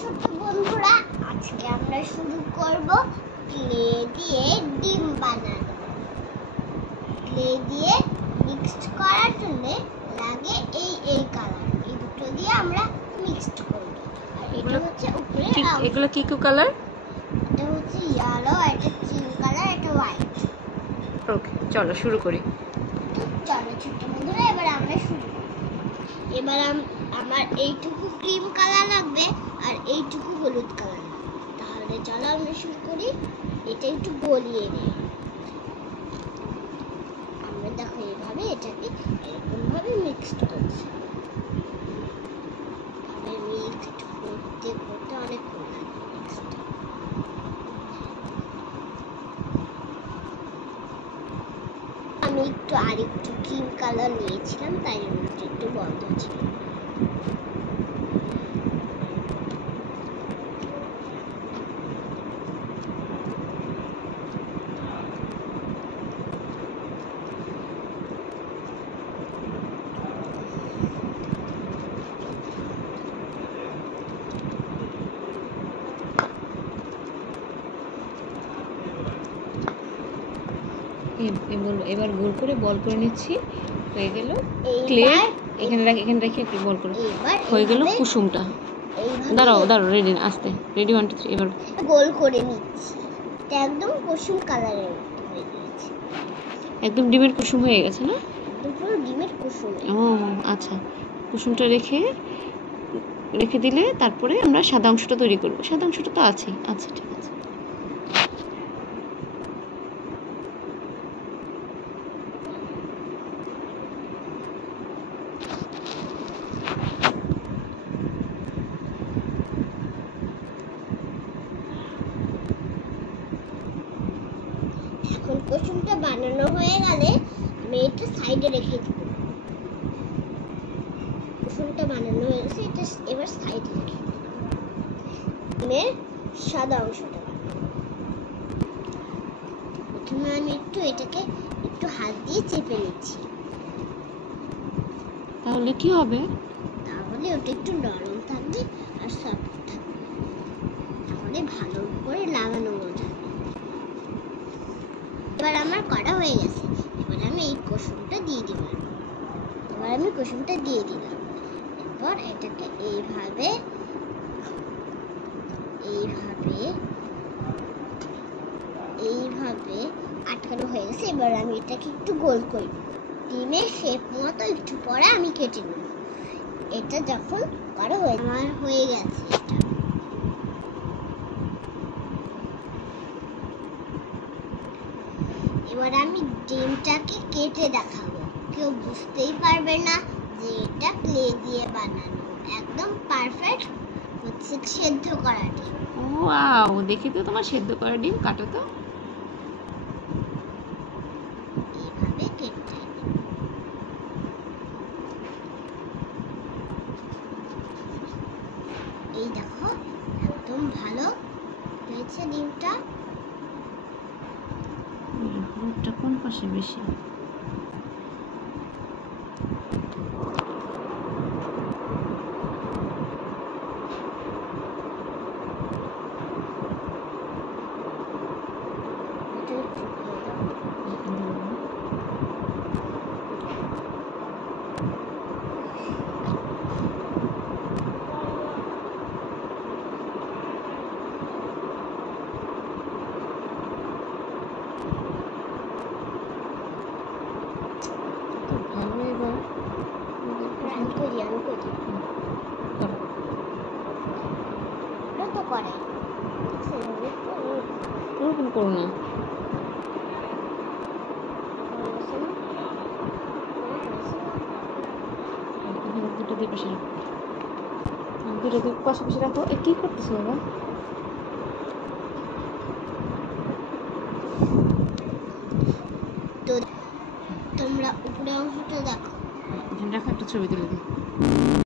ছোট বন্ধুরা, আজকে আমরা শুরু করব ক্লে দিয়ে ডিম বানানো। ক্লে দিয়ে মিক্সড করার জন্য লাগে এই কালার, এই দুটো দিয়ে আমরা মিক্সড করব। আর এটা হচ্ছে উপরে এগুলো কি কালার? এটা হচ্ছে ইয়েলো, এটা ক্রিম কালার, এটা হোয়াইট। ওকে, চলো শুরু করি। চলো ছোট বন্ধুরা, এবার আমরা শুরু করি। এবার আমার এইটুকু ক্রিম কালার লাগবে আর এইটুকু হলুদ কালার। তাহলে চলো আমরা শুরু করি। এটা একটু গলিয়ে নিই। আমরা দেখো এইভাবে এটাকে এরকম ভাবে মিক্সড করছি। তাহলে মিক্সড করতে করতে অনেক লাগে মিক্সড। আমি আরেকটু ক্রিম কালার নিয়েছিলাম, তাই জন্য একটু বন্ধ ছিল। এবার গোল করে বল করে নিচ্ছি। হয়ে গেল ক্লে। এখানে রাখি একটু বল করে। হয়ে গেল কুসুমটা। দাঁড়াও রেডি, আস্তে রেডি, 1 2 3। এবার গোল করে নিচ্ছি। এটা একদম কুসুম কালারের হয়ে গেছে। একদম ডিমের কুসুম হয়ে গেছে না? পুরো ডিমের কুসুম। ও আচ্ছা, কুসুমটা রেখে দিলে তারপরে আমরা সাদা অংশটা তৈরি করব। সাদা অংশটা তো আছে। আচ্ছা ঠিক আছে। এখন কুসুমটা বানানো হয়ে গেলে আমি এটা সাইডে রেখে দেব। কুসুমটা বানানো হয়ে গেছে, এটা এবার সাইডে রেখে দেব। ডিমের সাদা অংশটা প্রথমে আমি এটাকে একটু হাত দিয়ে চেপে নিচ্ছি। তাহলে কি হবে? তাহলে ওটা একটু নরম থাকবে আর সফট থাকবে। তাহলে ভালো করে লাগানো যাবে। এবার আমার করা হয়ে গেছে। এবার আমি এই কুসুমটা দিয়ে দিলাম। এরপর এটাকে এইভাবে আটকানো হয়ে গেছে। এবার আমি এটাকে একটু গোল করি। ডিমের শেপ মতো একটু পরে আমি কেটে নেব। এটা যখন করা আমার হয়ে গেছে। এবার আমি ডিমটাকে কেটে দেখাবো। কেউ বুঝতেই পারবে না যে এটা ক্লে দিয়ে বানানো। একদম পারফেক্ট হচ্ছে সেদ্ধ করা ডিম। ওয়াও, দেখি তো তোমার সেদ্ধ করা ডিম। কাটো তো। এইভাবে কেটে এই দেখো একদম ভালো হয়েছে ডিমটা। হলুদটা কোন পাশে বেশি? ভালো। এবার আমি করি তো করে ওরকম করো না। দুটো দিয়ে পাশে রাখো। দুটো দিয়ে পাশাপাশি রাখো। কি করতেছো বাবা? তো তোমরা উপরে অংশটা দেখো। এখানে রাখো, একটা ছবি তুলে দিই।